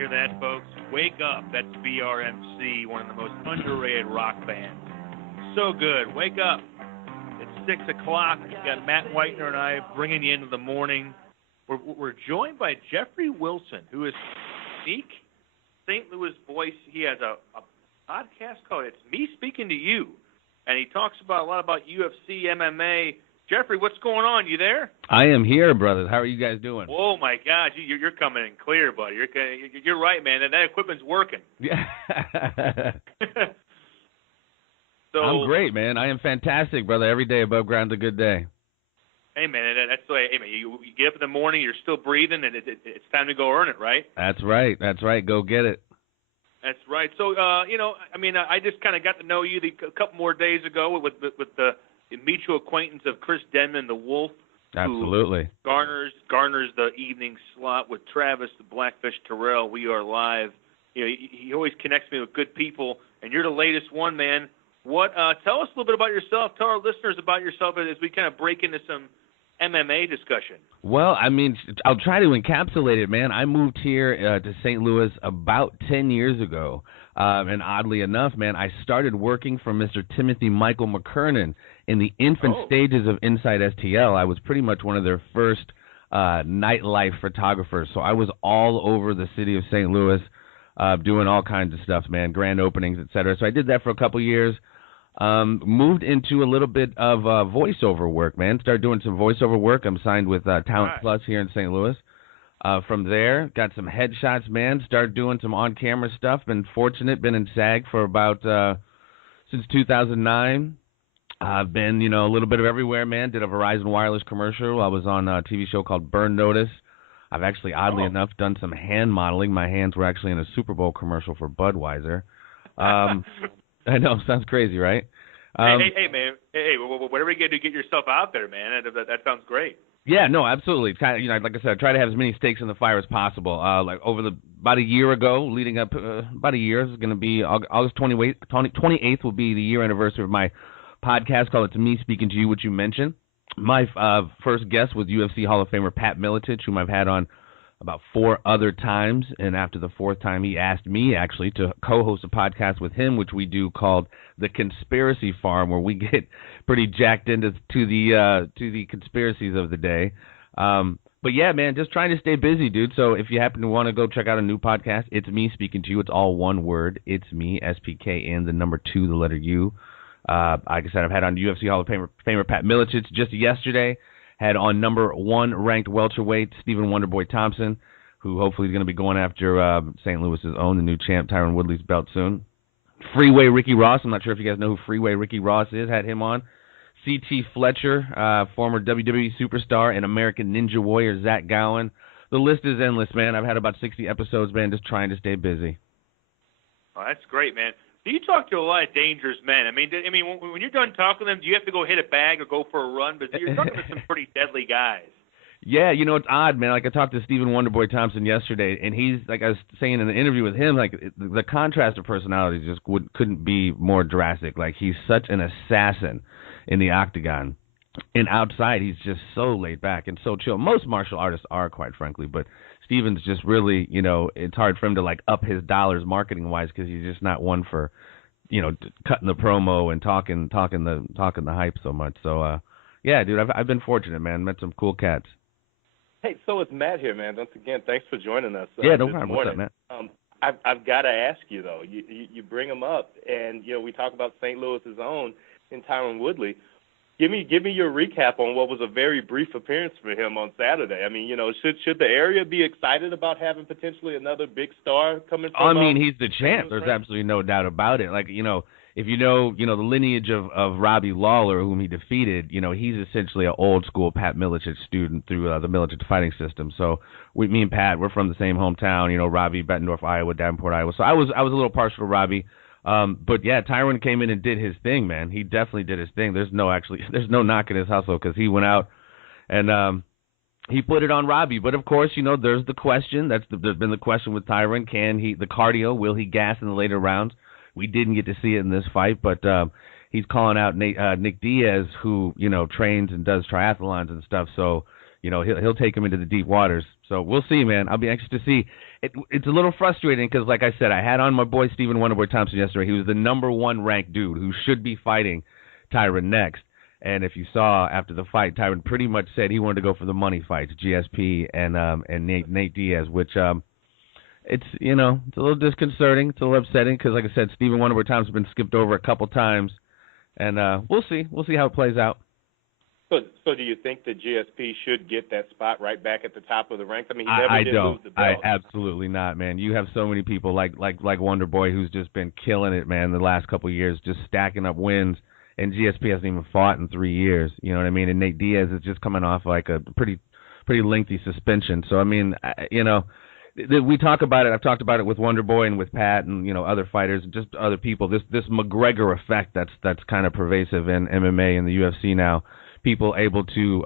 hear that, folks? Wake Up. That's BRMC, one of the most underrated rock bands. So good. Wake up. It's 6 o'clock. You got Matt Whitener and I bringing you into the morning. We're joined by Jeffery Wilson, who is unique St. Louis voice. He has a podcast called It's Me Speaking to You, and he talks about a lot about UFC, MMA. Jeffery, what's going on? You there? I am here, brothers. How are you guys doing? Oh, my gosh. You're coming in clear, buddy. You're right, man. That equipment's working. Yeah. So, I'm great, man. I am fantastic, brother. Every day above ground's a good day. Hey, man, that's the way. Hey, man, you get up in the morning, you're still breathing, and it's time to go earn it, right? That's right. That's right. Go get it. That's right. So, I just kind of got to know you a couple more days ago with the mutual acquaintance of Chris Denman, the Wolf. Absolutely. Who garners the evening slot with Travis, the Blackfish Terrell. We are live. You know, he always connects me with good people, and you're the latest one, man. What? Tell us a little bit about yourself. Tell our listeners about yourself as we kind of break into some MMA discussion. Well, I mean, I'll try to encapsulate it, man. I moved here to St. Louis about 10 years ago. And oddly enough, man, I started working for Mr. Timothy Michael McKernan in the infant stages of Inside STL. I was pretty much one of their first nightlife photographers. So I was all over the city of St. Louis doing all kinds of stuff, man, grand openings, et cetera. So I did that for a couple years. Moved into a little bit of voiceover work, man. Started doing some voiceover work. I'm signed with Talent Plus here in St. Louis. From there, got some headshots, man. Started doing some on-camera stuff. Been fortunate, been in SAG for about since 2009. I've been, a little bit of everywhere, man. Did a Verizon Wireless commercial. I was on a TV show called Burn Notice. I've actually, oddly enough, done some hand modeling. My hands were actually in a Super Bowl commercial for Budweiser. I know, sounds crazy, right? Hey, man. Hey, whatever you get to get yourself out there, man. That sounds great. Yeah, no, absolutely. It's kind of, like I said, I try to have as many stakes in the fire as possible. Like about a year ago, leading up about a year, is going to be August 28th will be the year anniversary of my podcast called It's Me Speaking to You, which you mentioned. My first guest was UFC Hall of Famer Pat Miletich, whom I've had on about 4 other times, and after the 4th time, he asked me actually to co-host a podcast with him, which we do called The Conspiracy Farm, where we get pretty jacked into the conspiracies of the day. But yeah, man, just trying to stay busy, dude. So if you happen to want to go check out a new podcast, It's Me Speaking to You. It's all one word. It's me, SPK, and the number 2, the letter U. Like I said, I've had on UFC Hall of Famer Pat Miletich just yesterday. Had on number 1 ranked welterweight Stephen Wonderboy Thompson, who hopefully is going to be going after St. Louis's own, the new champ, Tyron Woodley's belt soon. Freeway Ricky Ross. I'm not sure if you guys know who Freeway Ricky Ross is. Had him on. C.T. Fletcher, former WWE superstar and American Ninja Warrior Zach Gowen. The list is endless, man. I've had about 60 episodes, man, just trying to stay busy. Oh, that's great, man. You talk to a lot of dangerous men. I mean, when you're done talking to them, do you have to go hit a bag or go for a run? But you're talking to some pretty deadly guys. Yeah, it's odd, man. Like I talked to Stephen Wonderboy Thompson yesterday, and he's, like I was saying in the interview with him, like the contrast of personalities just couldn't be more drastic. Like he's such an assassin in the octagon, and outside he's just so laid back and so chill. Most martial artists are, quite frankly, but Stephen's just really, it's hard for him to like up his dollars marketing wise because he's just not one for, cutting the promo and talking the hype so much. So, yeah, dude, I've been fortunate, man. Met some cool cats. Hey, so it's Matt here, man. Once again, thanks for joining us. Yeah, no problem. What's up, Matt? I've got to ask you though. You bring him up, and we talk about St. Louis's own in Tyron Woodley. Give me your recap on what was a very brief appearance for him on Saturday. I mean, should the area be excited about having potentially another big star coming from? I mean, he's the champ. There's absolutely no doubt about it. Like, if you know the lineage of Robbie Lawler, whom he defeated, he's essentially an old school Pat Miletich student through the Miletich fighting system. So me and Pat, we're from the same hometown. Robbie, Bettendorf, Iowa, Davenport, Iowa. So I was a little partial to Robbie. But yeah, Tyron came in and did his thing, man. He definitely did his thing. There's no knocking his hustle because he went out and he put it on Robbie. But of course, there's the question. There's been the question with Tyron. The cardio? Will he gas in the later rounds? We didn't get to see it in this fight, but he's calling out Nick Diaz, who trains and does triathlons and stuff. So he'll take him into the deep waters. So we'll see, man. I'll be anxious to see. It's a little frustrating because, like I said, I had on my boy Stephen Wonderboy Thompson yesterday. He was the number 1 ranked dude who should be fighting Tyron next. And if you saw after the fight, Tyron pretty much said he wanted to go for the money fights, GSP and Nate Diaz, which it's it's a little disconcerting. It's a little upsetting because, like I said, Stephen Wonderboy Thompson's been skipped over a couple times, and we'll see how it plays out. So do you think that GSP should get that spot right back at the top of the ranks? I mean, he never did lose the belt. Absolutely not, man. You have so many people like Wonderboy who's just been killing it, man, the last couple of years, just stacking up wins. And GSP hasn't even fought in 3 years. You know what I mean? And Nate Diaz is just coming off like a pretty lengthy suspension. So I mean, we talk about it. I've talked about it with Wonderboy and with Pat and other fighters, just other people. This McGregor effect that's kind of pervasive in MMA and the UFC now. People able to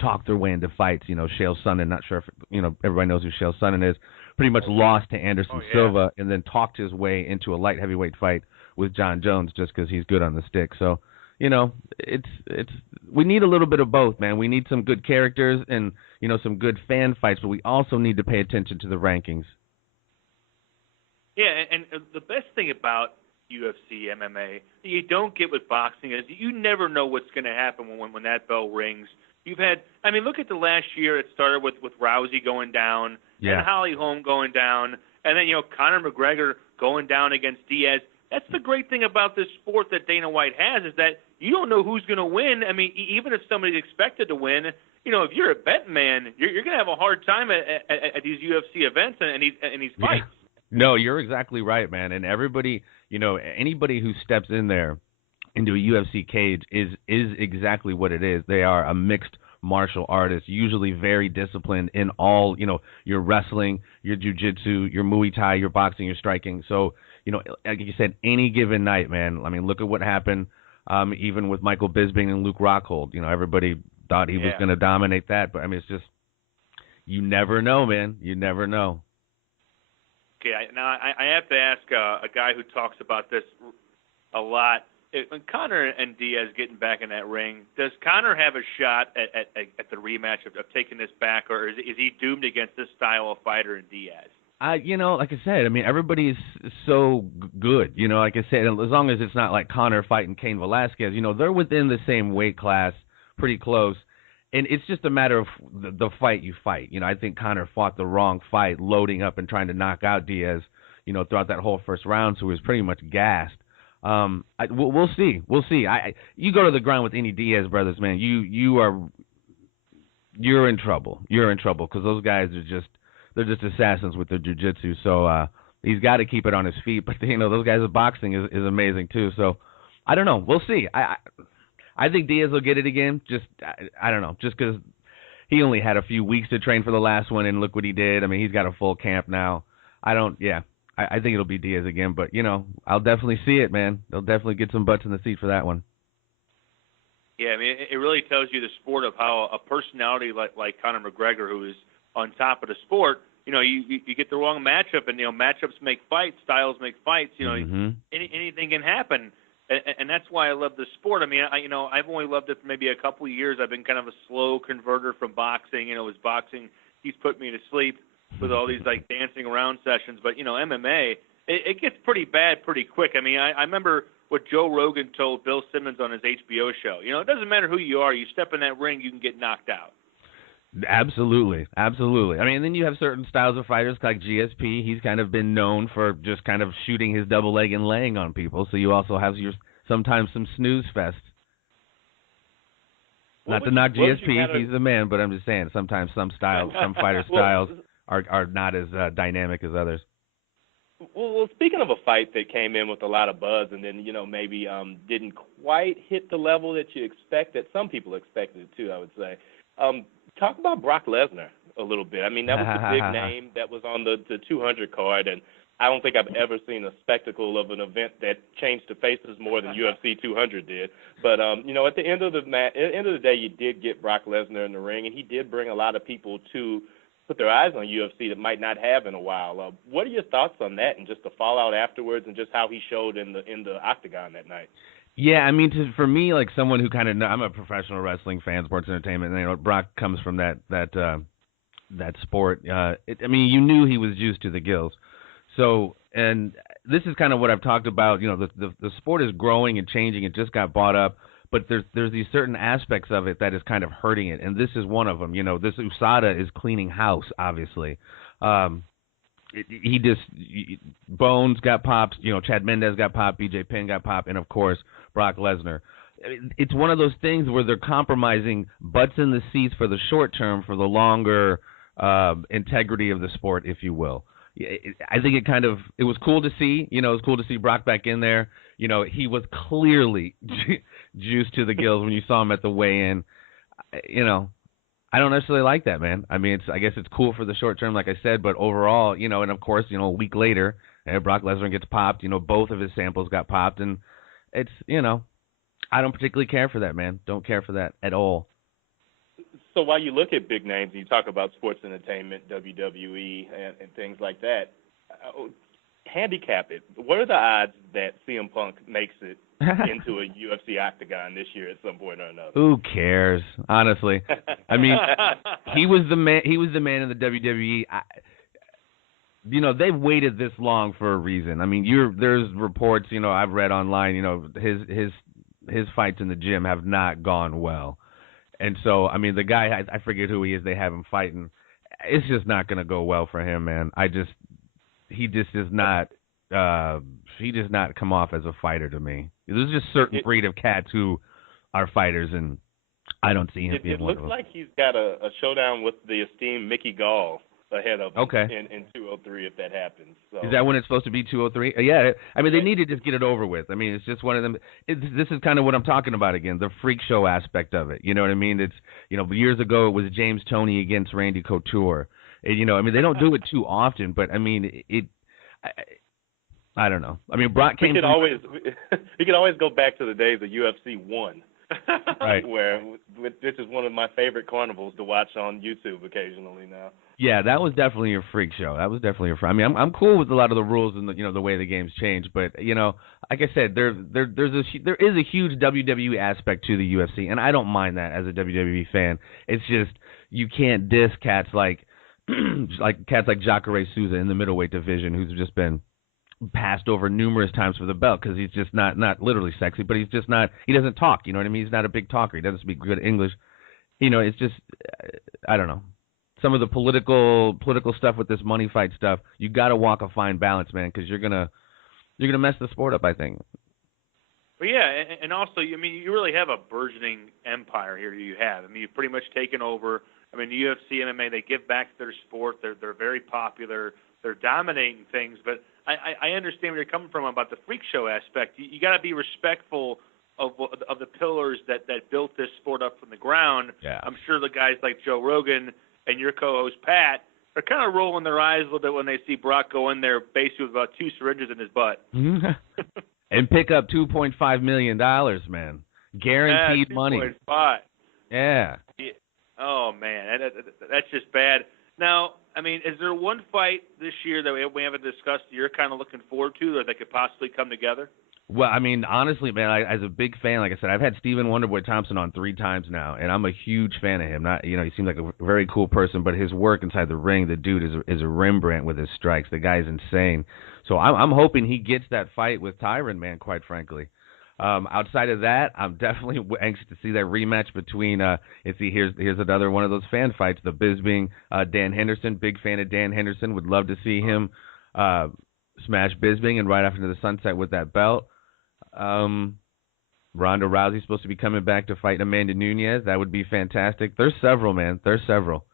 talk their way into fights. Chael Sonnen. Not sure if everybody knows who Chael Sonnen is. Pretty much lost to Anderson Silva and then talked his way into a light heavyweight fight with John Jones just because he's good on the stick. So, it's we need a little bit of both, man. We need some good characters and, some good fan fights, but we also need to pay attention to the rankings. Yeah, and the best thing about UFC, MMA, that you don't get with boxing is you never know what's going to happen when that bell rings. You've had, look at the last year. It started with Rousey going down and Holly Holm going down, and then, Conor McGregor going down against Diaz. That's the great thing about this sport that Dana White has is that you don't know who's going to win. Even if somebody's expected to win, if you're a betting man, you're going to have a hard time at these UFC events and these fights. Yeah. No, you're exactly right, man. And everybody, anybody who steps in there into a UFC cage is exactly what it is. They are a mixed martial artist, usually very disciplined in all, your wrestling, your jiu-jitsu, your Muay Thai, your boxing, your striking. So, like you said, any given night, man. Look at what happened even with Michael Bisping and Luke Rockhold. Everybody thought he was going to dominate that. But, it's just you never know, man. You never know. Okay, now I have to ask a guy who talks about this a lot. When Conor and Diaz getting back in that ring, does Conor have a shot at the rematch of taking this back, or is he doomed against this style of fighter in Diaz? Like I said, everybody's so good. Like I said, as long as it's not like Conor fighting Cain Velasquez, they're within the same weight class, pretty close. And it's just a matter of the fight you fight. I think Conor fought the wrong fight, loading up and trying to knock out Diaz, throughout that whole first round, so he was pretty much gassed. We'll see. We'll see. You go to the ground with any Diaz brothers, man, you're in trouble. You're in trouble because those guys they're just assassins with their jiu-jitsu. So he's got to keep it on his feet. But those guys' boxing is amazing too. So I don't know. We'll see. I think Diaz will get it again. I don't know. Just because he only had a few weeks to train for the last one, and look what he did. He's got a full camp now. I think it'll be Diaz again, but, I'll definitely see it, man. They'll definitely get some butts in the seat for that one. Yeah, it really tells you the sport of how a personality like Conor McGregor, who is on top of the sport, you get the wrong matchup, and, matchups make fights, styles make fights. Anything can happen, and that's why I love the sport. I've only loved it for maybe a couple of years. I've been kind of a slow converter from boxing. His boxing, he's put me to sleep with all these dancing around sessions, but MMA, it gets pretty bad pretty quick. I remember what Joe Rogan told Bill Simmons on his HBO show. It doesn't matter who you are. You step in that ring, you can get knocked out. Absolutely. And then you have certain styles of fighters like GSP. He's kind of been known for just kind of shooting his double leg and laying on people. So you also have sometimes some snooze fests. Not to knock GSP, he's the man, but I'm just saying sometimes some fighter styles are not as dynamic as others. Well, speaking of a fight that came in with a lot of buzz and then, maybe didn't quite hit the level that you expected, some people expected it too, I would say. Talk about Brock Lesnar a little bit. That was the big name that was on the 200 card, and I don't think I've ever seen a spectacle of an event that changed the faces more than UFC 200 did. But, at the end of the day, you did get Brock Lesnar in the ring, and he did bring a lot of people to put their eyes on UFC that might not have in a while. What are your thoughts on that and just the fallout afterwards and just how he showed in the octagon that night? Yeah, I mean, for me, like someone who kind of, I'm a professional wrestling fan, sports entertainment, and Brock comes from that sport. I mean, you knew he was juiced to the gills. So, and this is kind of what I've talked about. The sport is growing and changing. It just got bought up, but there's these certain aspects of it that is kind of hurting it, and this is one of them. This USADA is cleaning house, obviously. Bones got popped. Chad Mendez got popped. BJ Penn got popped, and of course Brock Lesnar. It's one of those things where they're compromising butts in the seats for the short term for the longer integrity of the sport, if you will. I think it was cool to see. It was cool to see Brock back in there. He was clearly juiced to the gills when you saw him at the weigh-in. I don't necessarily like that, man. I mean, I guess it's cool for the short term, like I said, but overall, and of course, a week later, Brock Lesnar gets popped. Both of his samples got popped, and it's, I don't particularly care for that, man. Don't care for that at all. So while you look at big names, you talk about sports entertainment, WWE, and things like that, handicap it. What are the odds that CM Punk makes it into a UFC octagon this year at some point or another? Who cares? Honestly, I mean, he was the man. He was the man in the WWE. They've waited this long for a reason. I mean, there's reports. I've read online. His fights in the gym have not gone well. And so, I mean, the guy, I forget who he is, they have him fighting. It's just not going to go well for him, man. He just does not come off as a fighter to me. There's just certain breed of cats who are fighters, and I don't see him being one of them. It looks like he's got a showdown with the esteemed Mickey Gall ahead of him in 203 if that happens. So. Is that when it's supposed to be 203? Yeah. I mean, they need to just get it over with. I mean, it's just one of them. This is kind of what I'm talking about again, the freak show aspect of it. You know what I mean? It's, years ago it was James Toney against Randy Couture. And, I mean, they don't do it too often, but I mean, I don't know. I mean, Brock came. We could always go back to the days of UFC 1. Right. This is one of my favorite carnivals to watch on YouTube occasionally now. Yeah, that was definitely a freak show. I mean, I'm cool with a lot of the rules and the way the game's changed, but like I said, there is a huge WWE aspect to the UFC, and I don't mind that as a WWE fan. It's just you can't diss cats like Jacare Souza in the middleweight division, who's just been passed over numerous times for the belt because he's just not literally sexy, but he's just not. He doesn't talk. You know what I mean? He's not a big talker. He doesn't speak good English. It's just I don't know. Some of the political stuff with this money fight stuff, you got to walk a fine balance, man, because you're gonna mess the sport up, I think. Well, yeah, and also, I mean, you really have a burgeoning empire here. You have. I mean, you've pretty much taken over. I mean, UFC, MMA, they give back to their sport. They're very popular. They're dominating things, but I understand where you're coming from about the freak show aspect. You got to be respectful of the pillars that built this sport up from the ground. Yeah. I'm sure the guys like Joe Rogan and your co-host Pat are kind of rolling their eyes a little bit when they see Brock go in there basically with about 2 syringes in his butt. And pick up $2.5 million, man. Guaranteed money. 2.5. Yeah. Oh, man, that's just bad. Now, I mean, is there one fight this year that we haven't discussed that you're kind of looking forward to or that could possibly come together? Well, I mean, honestly, man, as a big fan, like I said, I've had Stephen Wonderboy Thompson on 3 times now, and I'm a huge fan of him. He seems like a very cool person, but his work inside the ring, the dude is a Rembrandt with his strikes. The guy's insane. So I'm hoping he gets that fight with Tyron, man, quite frankly. Outside of that, I'm definitely anxious to see that rematch between. Here's another one of those fan fights. The Bisping, Dan Henderson. Big fan of Dan Henderson. Would love to see him smash Bisping and ride off into the sunset with that belt. Ronda Rousey's supposed to be coming back to fight Amanda Nunes. That would be fantastic. There's several, man. There's several.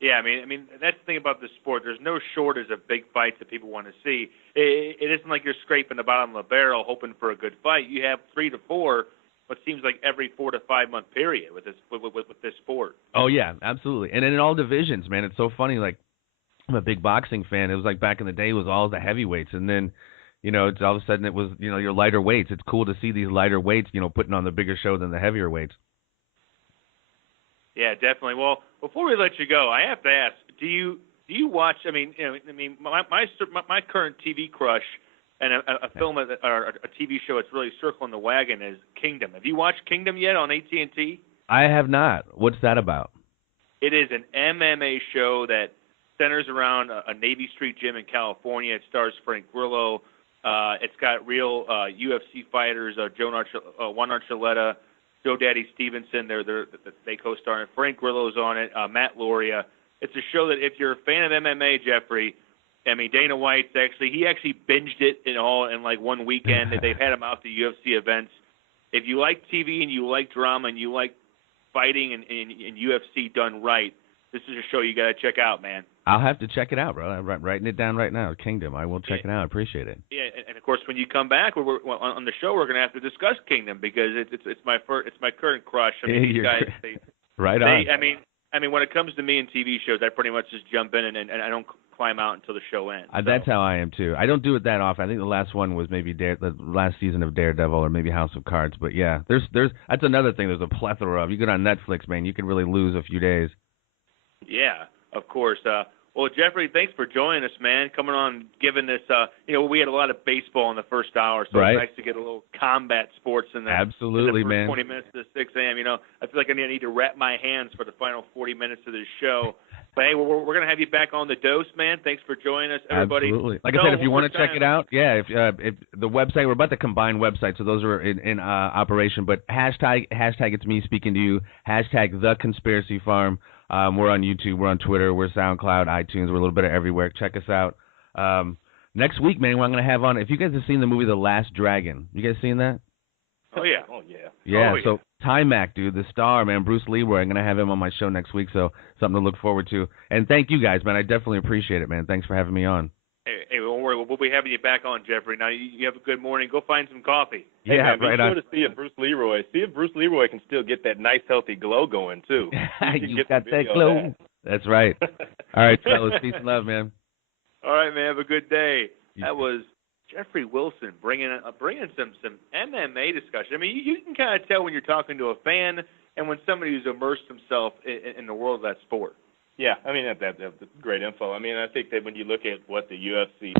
Yeah, I mean that's the thing about this sport. There's no shortage of big fights that people want to see. It isn't like you're scraping the bottom of the barrel hoping for a good fight. You have 3 to 4, what seems like every 4 to 5 month period with this sport. Oh yeah, absolutely. And in all divisions, man. It's so funny. Like I'm a big boxing fan. It was like back in the day, it was all the heavyweights, and then it's all of a sudden it was your lighter weights. It's cool to see these lighter weights putting on the bigger show than the heavier weights. Yeah, definitely. Well, before we let you go, I have to ask: Do you watch? I mean, my current TV crush and a film or a TV show that's really circling the wagon is Kingdom. Have you watched Kingdom yet on AT&T? I have not. What's that about? It is an MMA show that centers around a Navy Street gym in California. It stars Frank Grillo. It's got real UFC fighters, Juan Archuleta, Joe Daddy Stevenson. They co-star. Frank Grillo's on it. Matt Loria. It's a show that if you're a fan of MMA, Jeffrey, I mean Dana White's he actually binged it in like one weekend. They've had him out to UFC events. If you like TV and you like drama and you like fighting and UFC done right, this is a show you got to check out, man. I'll have to check it out, bro. I'm writing it down right now. Kingdom. I will check it out. I appreciate it. Yeah, and of course, when you come back, we're on the show, we're going to have to discuss Kingdom because it's my current crush. I mean, these guys, right on. I mean, when it comes to me and TV shows, I pretty much just jump in and I don't climb out until the show ends. That's how I am too. I don't do it that often. I think the last one was maybe the last season of Daredevil or maybe House of Cards. But yeah, there's that's another thing. There's a plethora of. You get on Netflix, man. You can really lose a few days. Yeah, of course. Well, Jeffrey, thanks for joining us, man. Coming on, giving this. We had a lot of baseball in the first hour, so right. It's nice to get a little combat sports in there. Absolutely, in the first man. 20 minutes to 6 a.m. I feel like I need to wrap my hands for the final 40 minutes of this show. But hey, we're going to have you back on the dose, man. Thanks for joining us, everybody. Absolutely. Like I said, if you want to check it out, if the website, we're about to combine websites, so those are in operation. But hashtag it's me speaking to you. Hashtag The Conspiracy Farm. We're on YouTube, we're on Twitter, we're SoundCloud, iTunes, we're a little bit of everywhere. Check us out. Next week, man, I'm going to have on, if you guys have seen the movie The Last Dragon, you guys seen that? Oh, yeah. Yeah, so Timac, dude, the star, man, Bruce Leroy, I'm going to have him on my show next week, so something to look forward to. And thank you guys, man. I definitely appreciate it, man. Thanks for having me on. Hey, don't worry. We'll be having you back on, Jeffrey. Now, you have a good morning. Go find some coffee. Hey, yeah, man, right on. Be sure to see if Bruce Leroy can still get that nice, healthy glow going, too. You got that glow. That's right. All right, fellas. Peace and love, man. All right, man. Have a good day. That was Jeffrey Wilson bringing some MMA discussion. I mean, you can kind of tell when you're talking to a fan and when somebody who's immersed himself in the world of that sport. Yeah, I mean, that's great info. I mean, I think that when you look at what the UFC